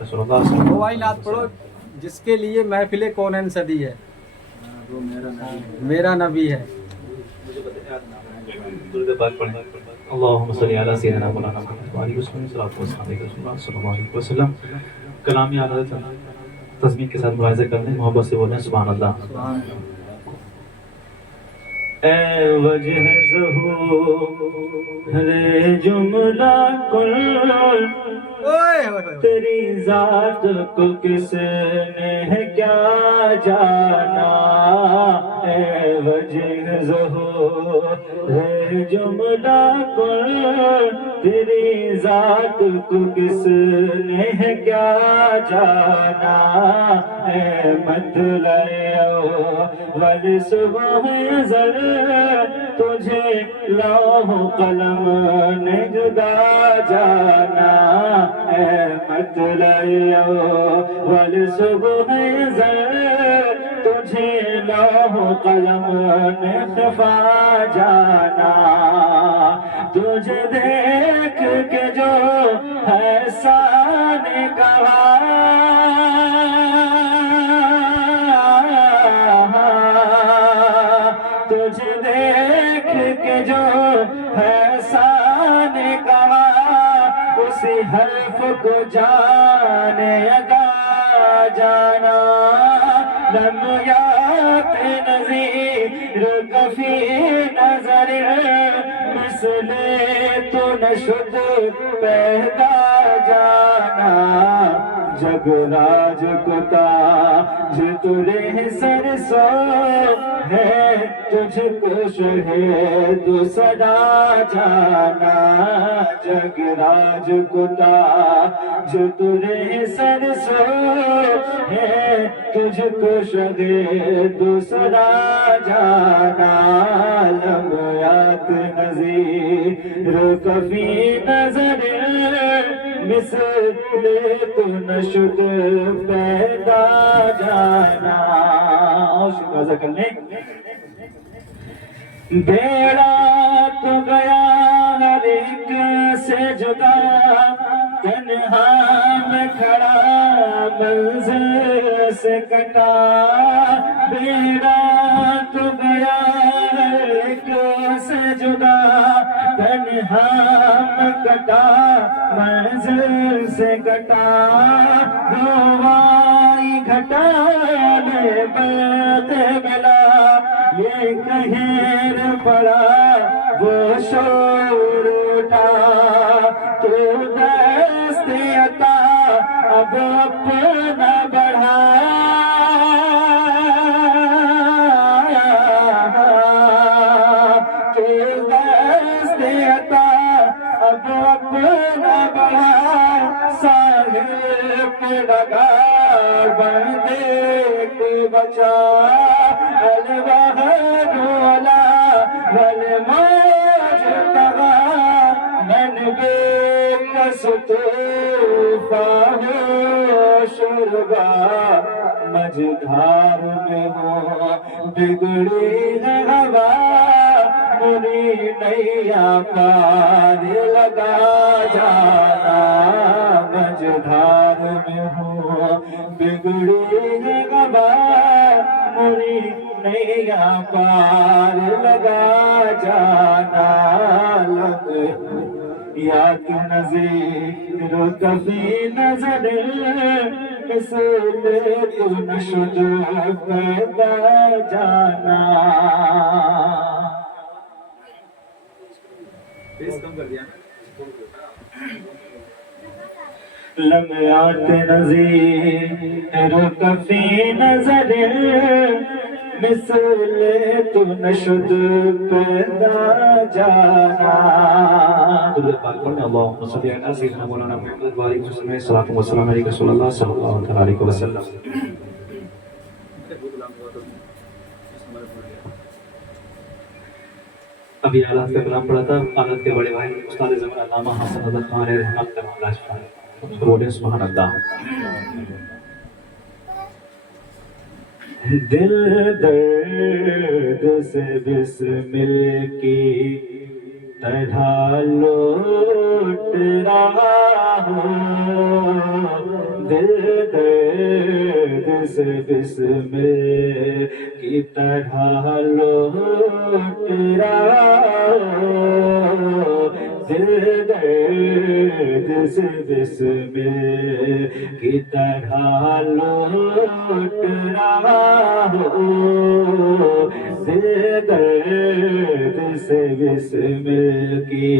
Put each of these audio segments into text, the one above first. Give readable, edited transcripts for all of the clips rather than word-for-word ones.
وہ بھائی نعت پڑھو جس کے لیے محفل کونین سدی ہے، وہ میرا نبی ہے۔ اللہم صلی علی سیدنا مولانا محمد وعلی وسلم صلی اللہ علیہ وسلم۔ کلامی عادت تسبیح کے ساتھ ملاحظہ کر لیں، محبت سے بولیں سبحان اللہ۔ اے وجہ ظہور جملہ کل، تیری ذات کو کس نے کیا جانا، اے وجہ ظہور جملہ کل، تیری ذات کو کس نے کیا جانا، اے مطلع اول صبح ازل، تجھے لوح و قلم نے جدا جانا، اے مطلع اول صبح ازل، تجھے لوح و قلم نے خفا جانا، تجھے دیکھ کے جو احسان کہا، تجھے دیکھ کے جو احسان کہا، اسی حرف کو جانے ادا جانا، لمحات نظیر کفی نظر، مثل تو نشد پیدا جانا، جگ راج کو تاج ترے سر سو ہے، تجھ کو شہید سدا جانا، جگ راج کو تاج ترے سر سو ہے، تجھ کو شہید سدا جانا، لمحات نظیر کفی نظر، مثل تو نشد پیدا جانا۔ اور شکر کر لیں۔ بیڑا تو گیا ہر ایک سے جدا، تنہا میں کھڑا منزل سے کٹا، بیڑا تو گیا ہر ایک سے جدا، تنہا میں کٹا منزل سے کٹا، گوائی گھٹانے برد ملا، یہ کہر پڑا وہ شور اٹھا، تو دست عطا اب اپنا بڑھا، تو دست عطا اب اپنا بڑھا، ساحل پہ لگا بندے کو بچا، البحر ولا والموج طغى، من بے کس طوفان ہو شربا، مجدھار میں ہو بگڑی ہے ہوا، مری نیا پار لگا جانا، مجدھار میں ہو بگڑی ہے ہوا، مری نیا پار لگا جانا، لمحات نظیر کفی نظر، مثل تو نشد پیدا جانا۔ لمحات نظیر کفی نظر، مثل تو نشد پیدا جانا۔ درود پاک پڑھیں، اللہم صلی علی سیدنا مولانا محمد وعلی وسلم، صلاۃ و سلام علیک رسول اللہ صلی اللہ علیہ وسلم۔ ابھی آلات کا کلام پڑھا تھا، آلات کے بڑے بھائی استاد زمان علامہ حسن حضرت خان رحمت اللہ علیہ، بولے سبحان اللہ۔ دل درد سے بسمل کی طرح لوٹ رہا ہوں، دل درد سے بسمل کی طرح لوٹ رہا ہو، دل درد سے بسمل کی طرح لوٹ رہا ہو، دل درد سے بسمل کی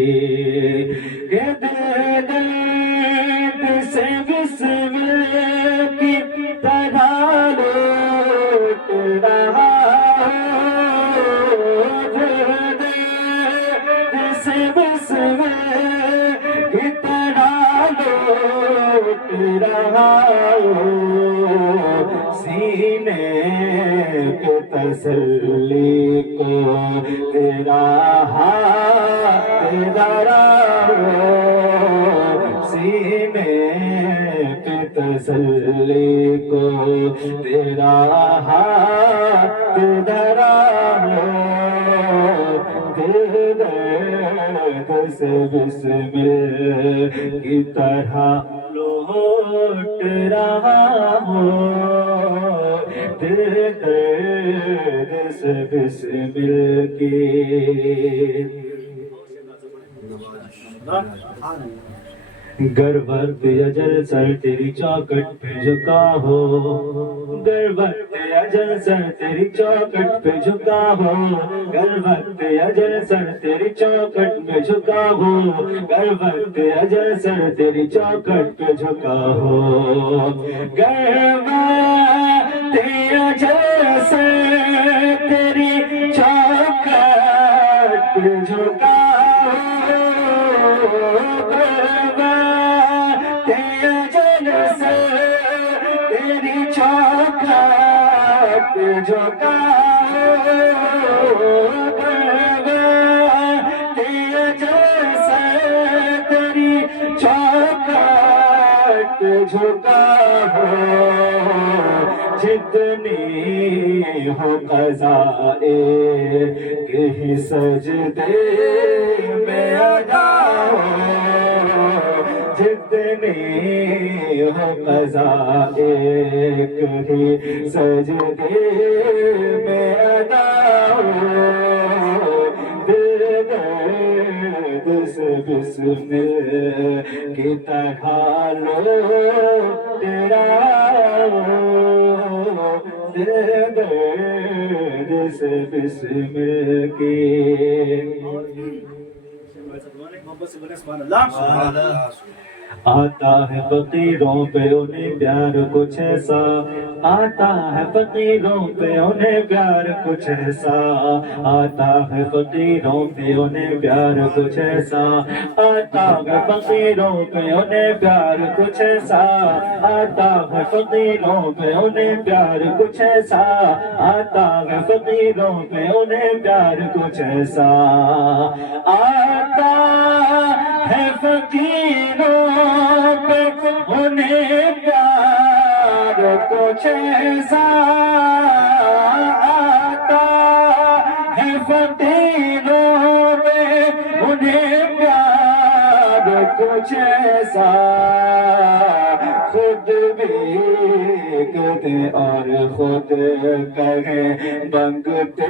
دل درد سے بسمل کی طرح لوٹ رہا ہو، دل درد سے بسمل کی طرح لوٹ رہا ہو، سینے پہ تسلی کو تیرا ہاتھ دھرا ہو، سینے پہ تسلی کو تیرا ہاتھ دھرا ہو، دل درد سے بسمل کی طرح لوٹ رہا ہو، دل درد سے بسمل کی گر وقت اجل سر تیری چوکٹ پہ جھکا ہو، گر وقت اجل سر تیری چوکٹ پہ جھکا ہو، گر وقت اجل سر تیری چوکٹ پہ جھکا ہو، گر وقت اجل سر تیری چوکٹ پہ جھکا ہو، گر وقت اجل سر تیری چوکٹ پہ جھکا ہو، تیری چوکٹ جھکا تیری چوکٹ جھکا ہو، جتنی ہو قضائے کہ سجدے میں ادا ہو، جتنی ہو قضائے کہ سجدے میں ادا ہو، دل درد سے بسمل کی طرح لوٹ رہا ہو، دل درد سے بسمل کی آتا ہے فقیروں پہ انہیں پیار کچھ ایسا، آتا ہے فقیروں پہ انہیں پیار کچھ ایسا، آتا ہے فقیروں پہ انہیں پیار کچھ ایسا، آتا ہے فقیروں پہ انہیں پیار کچھ ایسا، آتا ہے فقیروں پہ انہیں پیار کچھ ایسا، آتا ہے فقیروں پہ انہیں پیار کچھ ایسا، آتا ہے فقیروں پہ انہیں پیار کچھ ایسا، آتا ہے فقیروں پہ انہیں پیار کچھ ایسا، خود بھیگتے اور خود کہیں بنگتے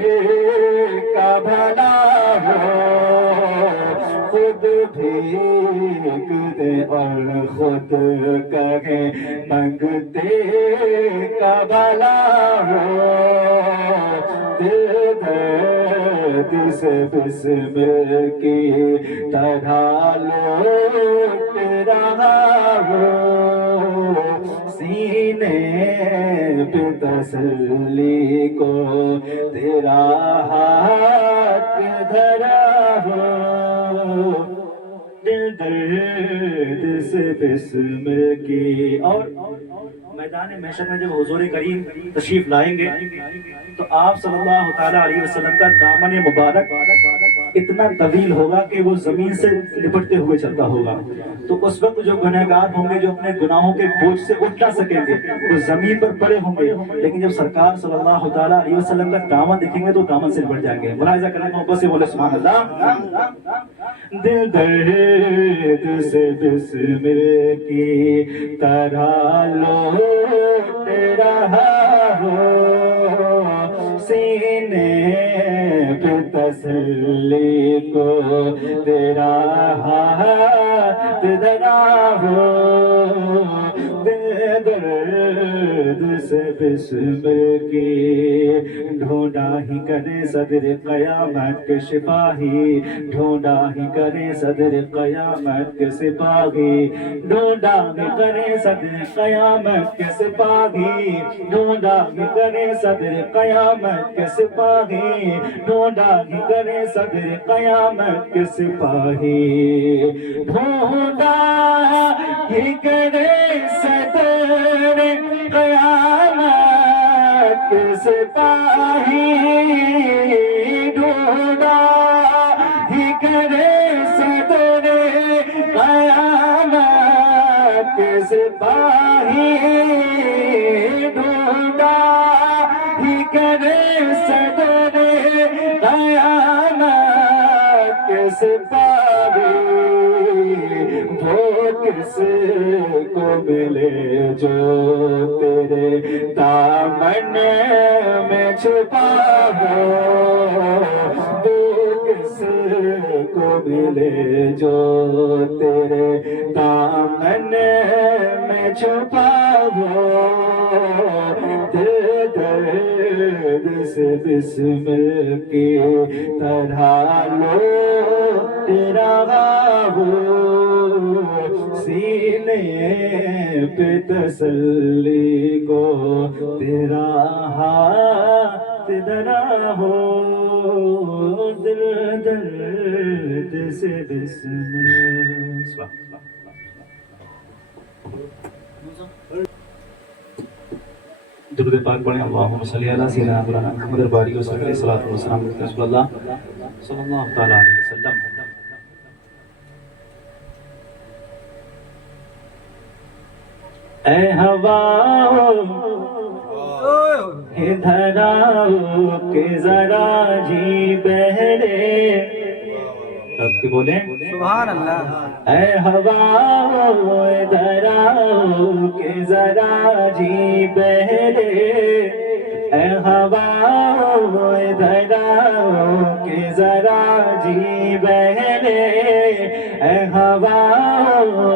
کا بھلا ہو، خود بھیگتے اور خود کہیں بنگتے کا بھلا ہو، دل درد سے بسمل کی طرح لوٹ رہا ہو، سینے پہ تسلی کو تیرا ہاتھ دھرا ہو، دل درد سے بسمل کی اور میدان محشر میں جب حضور کریم تشریف لائیں گے تو آپ صلی اللہ تعالیٰ علیہ وسلم کا دامن مبارک اتنا طویل ہوگا کہ وہ زمین سے لپٹتے ہوئے چلتا ہوگا، تو اس وقت جو گنہگار ہوں گے جو اپنے گناہوں کے بوجھ سے اٹھ نہ سکیں گے وہ زمین پر پڑے ہوں گے، لیکن جب سرکار صلی اللہ تعالیٰ علیہ وسلم کا دامن دیکھیں گے تو دامن سے لپٹ جائیں گے۔ ملاحظہ کریں محبت سے بولے سبحان اللہ۔ دل درد سے بسمل کی طرح لوٹ رہا ہو سینے پہ تسلی کو تیرا ہاتھ دھرا ہو درد سے بسمل کی ڈھونڈا ہی کرے صدر قیامت کے سپاہی ڈھونڈا ہی کرے صدر قیامت کے سپاہی ڈھونڈا ہی کرے صدر قیامت کے سپاہی ڈھونڈا ہی کرے صدر قیامت کے سپاہی ڈھونڈا ہی کرے صدر قیامت کے سپاہی ڈھونڈا ہی کرے صدر قیامت کے سپاہی ڈھونڈا ہی کرے صدر قیامت کے سپاہی ڈھونڈا ہی کرے صدر قیامت کے سپاہی وہ کس کو ملے جو تیرے دامن میں چھپا ہو وہ کس کو ملے جو تیرے دامن میں چھپا ہو درد سے بسمل کی طرح لوٹ رہا ہو سینے پہ تسلی کو تیرا ہاتھ دھرا ہو دل درد سے بسمل درود پاک پڑھیں اللہم صلی علی سیدنا مولانا محمد الباری وسلم علیہ الصلوۃ والسلام رسول اللہ صلی اللہ تعالی علیہ وسلم اے ہوا ادھر آؤ کہ ذرا جی بہلے سب کے بولیں سبحان اللہ اے ہوا ادھر آؤ کہ ذرا جی بہلے اے ہوا ادھر آؤ کہ ذرا جی بہلے اے ہوا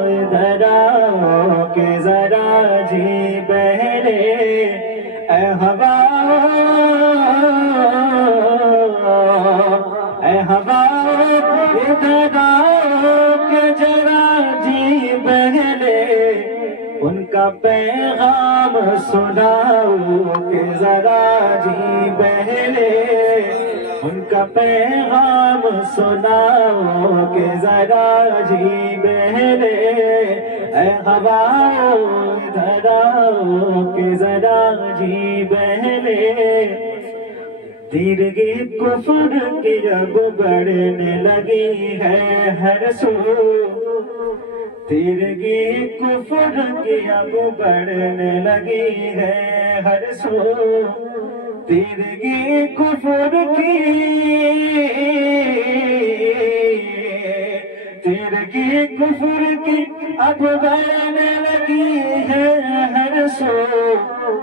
ادھر آؤ کہ ذرا جی بہلے اے ہوا ادھر آؤ کہ ذرا جی بہلے ان کا پیغام سناؤ کہ ذرا جی بہلے ان کا پیغام سناؤ کہ ذرا جی بہلے اے ہوا ادھر آؤ کہ ذرا جی بہلے تیرگی کفر کی اب بڑھنے لگی ہے ہر سو تیرگی کفر کی اب بڑھنے لگی ہے ہر سو تیرگی کفر کی تیرگی کفر کی اب بڑھنے لگی ہے ہر سو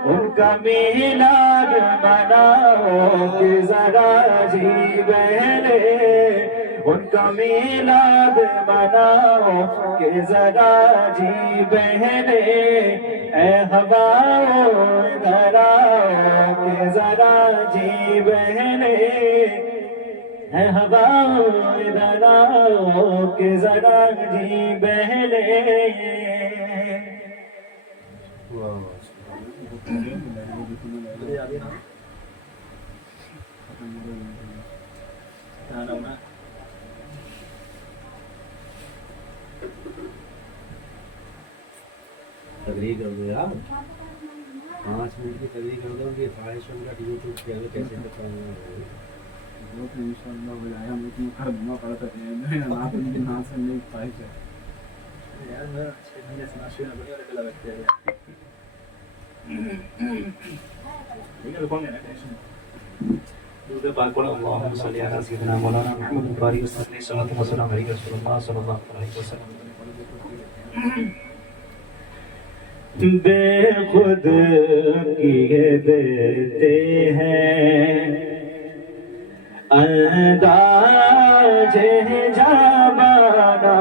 ان کا میلاد مناؤ کہ ذرا جی بہلے ان کا میلاد مناؤ کہ ذرا جی بہلے اے ہوا ادھر آؤ کہ ذرا جی بہلے اے ہوا ادھر آؤ کہ ذرا جی بہلے تقریر کر دو یار 5 منٹ کی تقریر کر دو کہ 500 منٹ یوٹیوب پہ کیسے بتاؤں ان شاء اللہ ہو جائے ہم اتنا کر دوں پڑتا ہے رات ان کے نام سے نہیں خواہش ہے یار میں 6 مہینے سے ناشے نہ بڑھیا لگتے ہیں ٹھیک ہے رکھو گے نا ٹینشن درود پاک پڑھو اللہم صلی علی سیدنا مولانا محمد بارک وسلم صلاۃ و سلام علیہ رسول اللہ صلی اللہ علیہ وسلم. بے خود کیے دیتے ہیں انداز جوانہ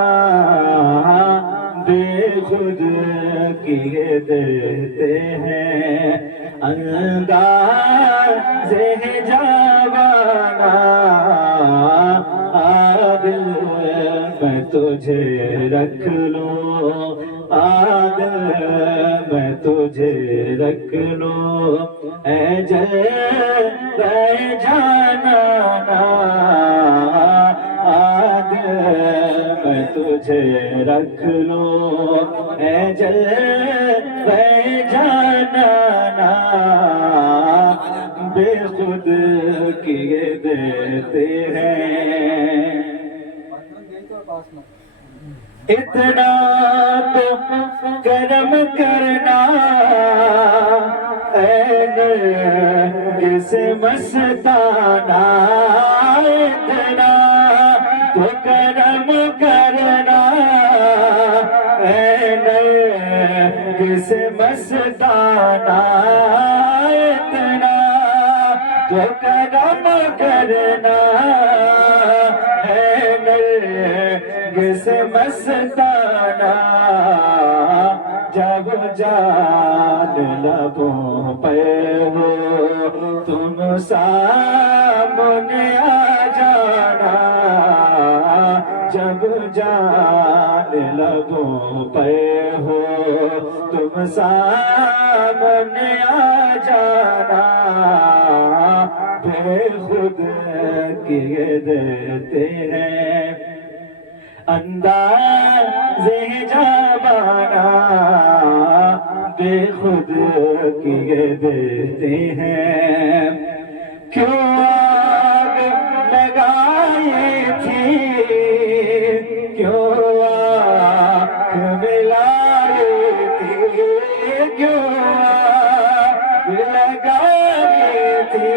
بے خود کیے دیتے ہیں انداز جوانہ عادل میں تجھے رکھ لوں عادل میں تجھے رکھ لوں اے جانا عادل میں تجھے رکھ لوں اے جانا بے خود کیے دیتے ہیں اتنا تو کرم کرنا اے نرگس مستانہ اتنا تو کرم کرنا اے نرگس مستانہ اتنا تو کرم کرنا اے نرگس مستانہ جب جان لبوں پہ ہو تم سامنے آ جانا جب جان لبوں پہ ہو تم سامنے آ جانا بے خود کیے دیتے ہیں انداز جوانہ بے خود کیے دیتے ہیں کیوں آگ لگائی تھی کیوں آنکھ ملائی تھی کیوں آگ لگائی تھی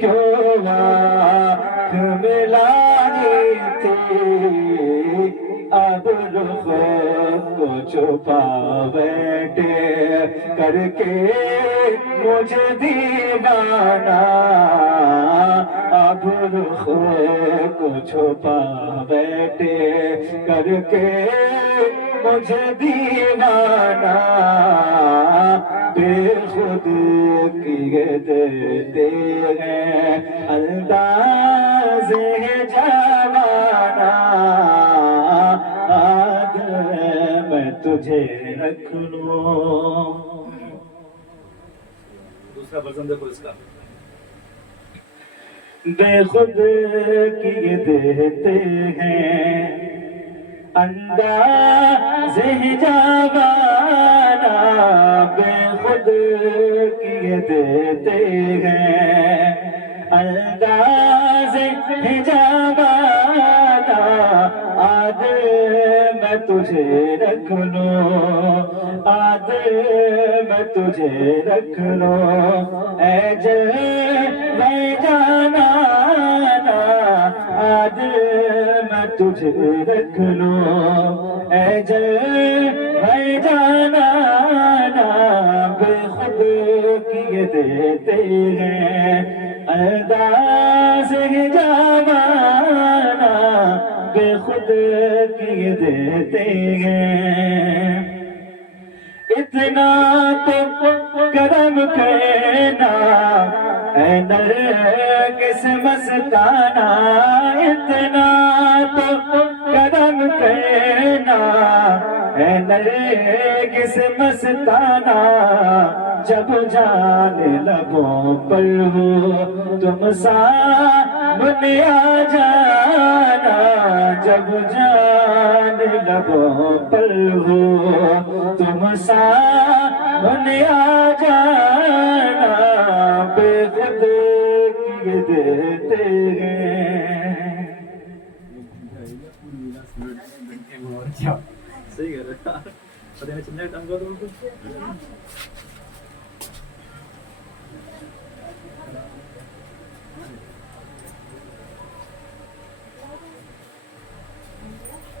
کیوں آنکھ ملائی تھی اب رخ کو چھپا بیٹھے کر کے مجھے دیوانہ اب رخ کو چھپا بیٹھے کر کے مجھے دیوانہ بے خود کیے دیتے ہیں انداز جوانہ میں تجھے رکھ لوں. دوسرا ورژن دیکھو اس کا. بے خود کیے دیتے ہیں انداز جوانہ بے خود کیے دیتے ہیں انداز جوانہ آج میں تجھے رکھ لوں آج میں تجھے رکھ لوں اے میں جانا آج میں تجھے رکھ لوں اے میں جانا بے خود کیے دیتے ہیں انداز جوانہ بے خود کیے دیتے ہیں اتنا تو کرم کرنا اے نرگس مستانہ اتنا تو کرم کرنا اے نرگس مستانہ جب جان لبوں پر ہو تم سامنے آ جانا جب جان لبوں پر ہو تم سامنے آ جانا بے خود کیے دیتے ہیں. صحیح کہہ رہے ہیں. پتہ نہیں چلنے کا ٹنگ ہوا تو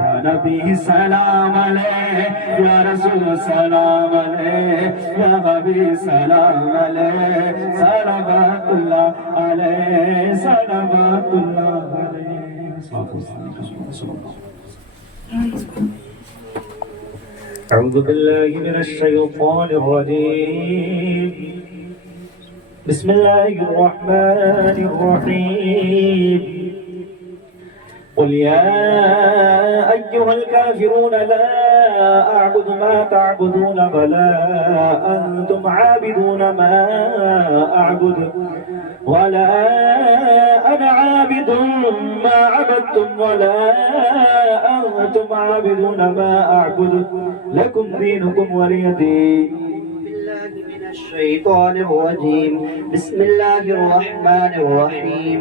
یا نبی سلام علیہ یا رسول سلام علیہ یا حبیب سلام علیہ صلوات اللہ علیہ صلوات اللہ علیہ أعوذ بالله من الشيطان الرجيم بسم الله الرحمن الرحيم قل يا أيها الكافرون لا أعبد ما تعبدون ولا أنتم عابدون ما أعبد ولا أنا عابد ما عبدتم ولا أنتم عابدون ما أعبد لكم دينكم ولي دين. من الشيطان الرجيم بسم الله الرحمن الرحيم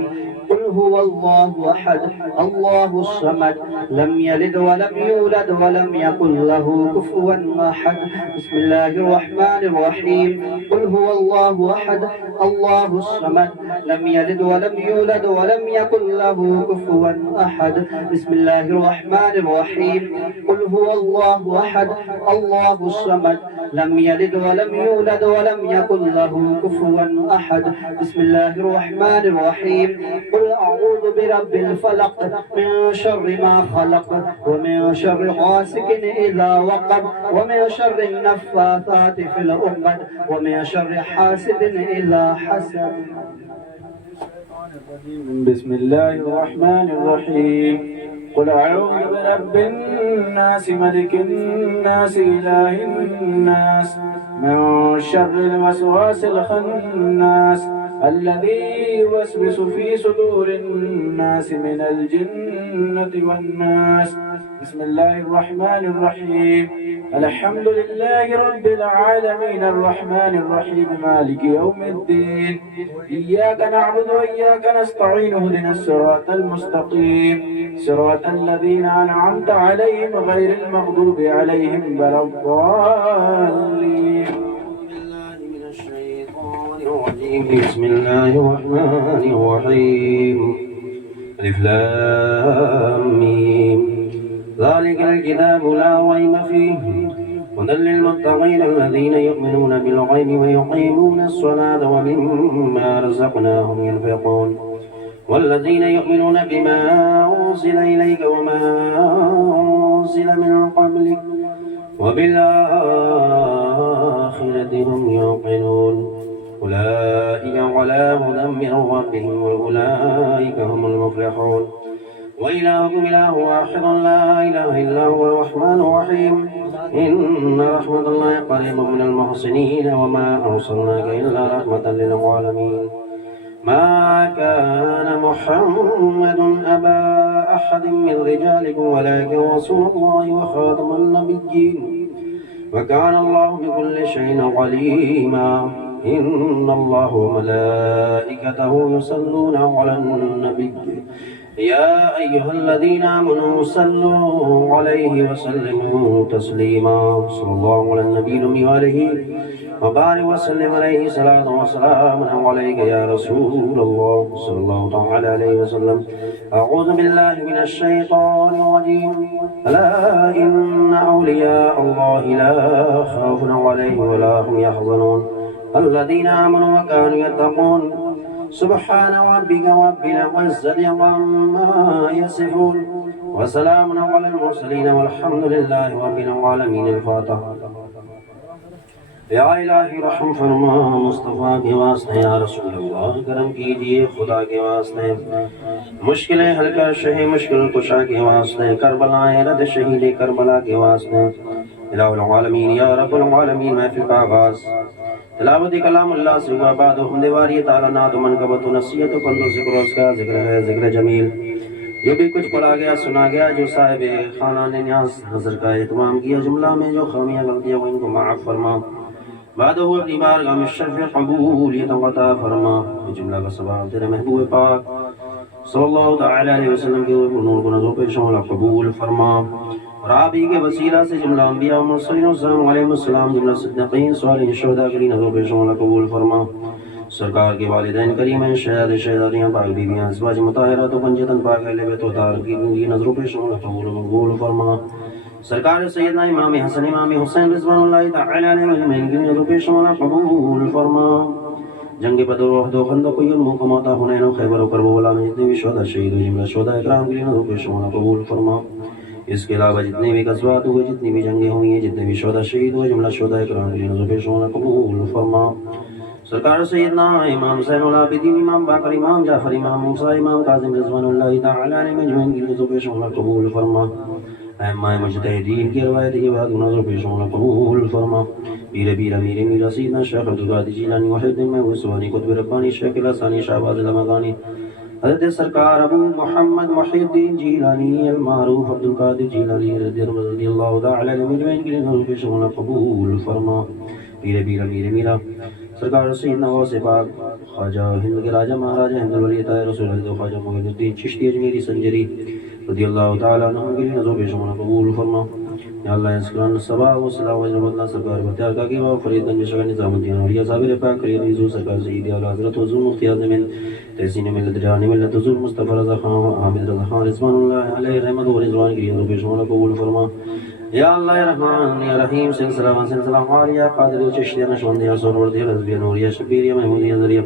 قل هو الله أحد الله الصمد لم يلد ولم يولد ولم يكن له كفوا أحد بسم الله الرحمن الرحيم قل هو الله أحد الله الصمد لم يلد ولم يولد ولم يكن له كفوا أحد بسم الله الرحمن الرحيم قل هو الله أحد الله الصمد لم يلد ولم يولد ولم يكن له كفوا أحد بسم الله الرحمن الرحيم قل أعوذ برب الفلق من شر ما خلق ومن شر غاسق إذا وقب ومن شر النفاثات في العقد ومن شر حاسد إذا حسد. بسم الله الرحمن الرحيم قل أعوذ برب الناس ملك الناس إله الناس من شر الوسواس الخناس الذي يوسوس في صدور الناس من الجنة والناس. بسم الله الرحمن الرحيم الحمد لله رب العالمين الرحمن الرحيم مالك يوم الدين إياك نعبد وإياك نستعين اهدنا الصراط المستقيم صراط الذين أنعمت عليهم غير المغضوب عليهم ولا الضالين. بسم الله الرحمن الرحيم ألف لام ميم ذلك الكتاب لا ريب فيه هدى للمتقين الذين يؤمنون بالغيب ويقيمون الصلاة ومما رزقناهم ينفقون والذين يؤمنون بما أنزل إليك وما أنزل من قبلك وبالآخرة هم يوقنون أولئك على هدى من ربهم وأولئك هم المفلحون. وإلهكم إله واحد لا إله إلا هو الرحمن الرحيم إن رحمة الله قريب من المحسنين وما أرسلناك إلا رحمة للعالمين. ما كان محمد أبا أحد من رجالكم ولكن رسول الله وخاتم النبيين وكان الله بكل شيء عليما. إن الله وملائكته يصلون على النبي يا أيها الذين آمنوا صلوا عليه وسلموا تسليما. صلى الله على النبي الأمي وآله وبارك وسلم عليه صلاة وسلام عليك يا رسول الله صلى الله تعالى عليه وسلم. أعوذ بالله من الشيطان الرجيم ألا إن أولياء الله لا خوف عليهم ولا هم يحزنون الذين آمنوا وكانوا يتقون سبحان ربك رب العزة عما يصفون وسلام على المرسلين والحمد لله رب العالمين. الفاتحة. یا الہی رحم فرما مصطفیٰ کے واسطے یا رسول اللہ کرم کیجئے خدا کے واسطے مشکلیں حل کر شہ مشکل کشا کے واسطے کربلا رد شہید کربلا کے واسطے الہ العالمین یا رب العالمین. محفل کا آغاز تلاوت کلام اللہ سے ہوا بعد حمد واری تعالیٰ نعت و منقبت و نصیحت و پند و ذکر اس کا ذکر ہے ذکر جمیل. جو بھی کچھ پڑھا گیا سنا گیا جو صاحب خانہ نے نیاز حضر کا اہتمام کیا جملہ میں جو خامیاں غلطیاں وہ ان کو معاف فرما بعد وہ اپنی بارگاہ میں شرف قبولیت عطا فرما. جملہ کا ثواب تیرے محبوب پاک صلی اللہ تعالی علیہ وسلم کے نور کو نظر پیشوں والا قبول فرما. اور آپ ہی کے وسیلہ سے جملہ انبیاء و مرسلین علیہ السلام جملہ صدیقین صالحین شہداء کی نظر پیشوں والا قبول فرما. سرکار کے والدین کریمین شہزاد شہزادیاں پاک بیویاں ازواج مطہرات و پنجتن پاک اہل بیت و دار کی نظروں پہ شمول قبول و مقبول فرما سرکار سیدنا امام حسن امام حسین رضوان اللہ تعالی علیہ مجمعین کی نظروں پہ شمول قبول فرما جنگ بدر و احد و خندق و یرموک و موتا حنین و خیبر و کرب و غلام جتنے بھی شہداء شہید و جملہ شہداء اکرام کے لیے نظروں پہ شمول قبول فرما اس کے علاوہ جتنے بھی غزوات ہوئے جتنی بھی جنگیں ہوئی ہیں جتنے بھی شہداء شہید ہوئے جملہ شہداء اکرام کے لیے نظروں پہ شمول قبول فرما سرکار سیدنا امام حسین العابدین امام باقر امام جعفر امام موسیٰ امام کاظم رضوان اللہ تعالی علیہ مجمعین کی نظروں پہ شمول قبول فرما ائمہ مجتہدین کی روایت کے بعد نظروں پہ شمول قبول فرما پیر پیر امیر میرا سیدنا شیخ عبدالقادر جیلانی وحید الدین محمود سبحانی قطب ربانی شیخ الاسانی شہباز الامغانی حضرت سرکار ابو محمد محی الدین جیلانی المعروف عبدالقادر جیلانی رضی اللہ تعالی عنہ مجمعین کی نظروں پہ شمول قبول فرما پیر پیر امیر میرا سرکار سیدنا غوث پاک خواجہ ہند کے راجہ مہاراجہ ہند الولی طاہر رسول اللہ خواجہ معین الدین چشتی اجمیری سنجری رضی اللہ تعالی عنہ کی نظروں پہ شمول قبول فرما یا اللہ اسکران صبا و صلاح و جرم اللہ سرکار بختیار کا کیوا فرید گنج شغل نظام الدین اولیاء صابر پاک کریم حضور سرکار سیدی اعلی حضرت حضور مفتی اعظم تحسین ملت جانی ملت حضور مصطفی رضا خان حامد رضا خان رضوان اللہ علیہ رحمت و رضوان کی نظروں پہ شمول قبول فرما یا اللہ یا رحمان یا رحیم سلسلہ و سلسلہ خالیہ قادر چشتیہ نشوندیہ سوروردیہ رضبیہ نوریہ شبیریہ محمودیہ ذریعہ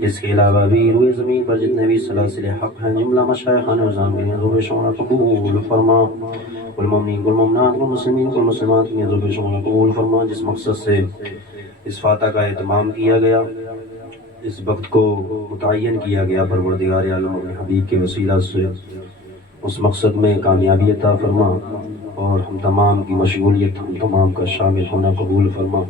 اس کے علاوہ بھی روئے زمین پر جتنے بھی سلاسل حق ہیں جملہ مشایخان نظام کی نظروں پہ شمول قبول فرما والمؤمنین والمؤمنات والمسلمین والمسلمات کی نظروں پہ شمول قبول فرما جس مقصد سے اس فاتح کا اہتمام کیا گیا اس وقت کو متعین کیا گیا پروردگار عالم اپنے حبیب کے وسیلہ سے اس مقصد میں کامیابی عطا فرما اور ہم تمام کی مشغولیت ہم تمام کا شامل ہونا قبول فرما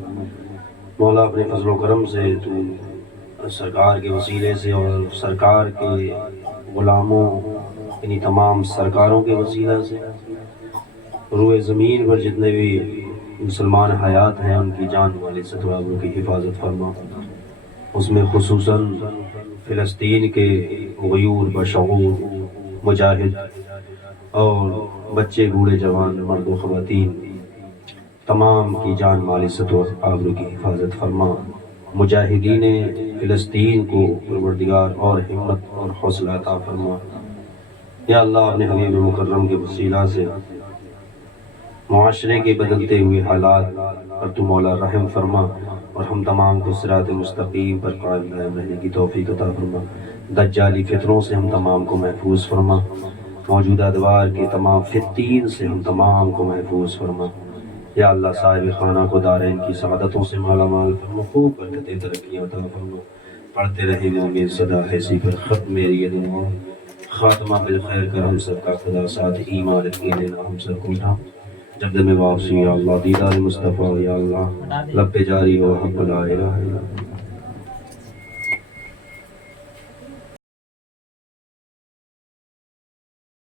مولا اپنے فضل و کرم سے تو سرکار کے وسیلے سے اور سرکار کے غلاموں یعنی تمام سرکاروں کے وسیلہ سے روئے زمین پر جتنے بھی مسلمان حیات ہیں ان کی جان والے ستوابوں کی حفاظت فرما اس میں خصوصاً فلسطین کے غیور بشعور مجاہد اور بچے بوڑھے جوان مرد و خواتین تمام کی جان مال عزت و آبرو کی حفاظت فرما مجاہدین فلسطین کو پروردگار اور ہمت اور حوصلہ عطا فرما یا اللہ اپنے حبیب مکرم کے وسیلہ سے معاشرے کے بدلتے ہوئے حالات پر تو مولا رحم فرما اور ہم تمام کو صراط مستقیم پر قائم دائم رہنے کی توفیق عطا فرما دجالی فطروں سے ہم تمام کو محفوظ فرما موجودہ دوار کے تمام فتین سے ہم تمام کو محفوظ فرما یا اللہ صاحب خانہ کو دارین کی سعادتوں سے مالا مال فرما خوب برکتیں ترقیاں عطا فرما پڑھتے رہے مومن صدا حیثی پر ختم میری دعا خاتمہ بالخیر کر ہم سب کا خدا ساتھ ایمان رکھے لینا ہم سب کو اٹھا جب دم واپسی یا اللہ دیدار مصطفیٰ یا اللہ لب پہ جاری ہو حق لا الہ الا اللہ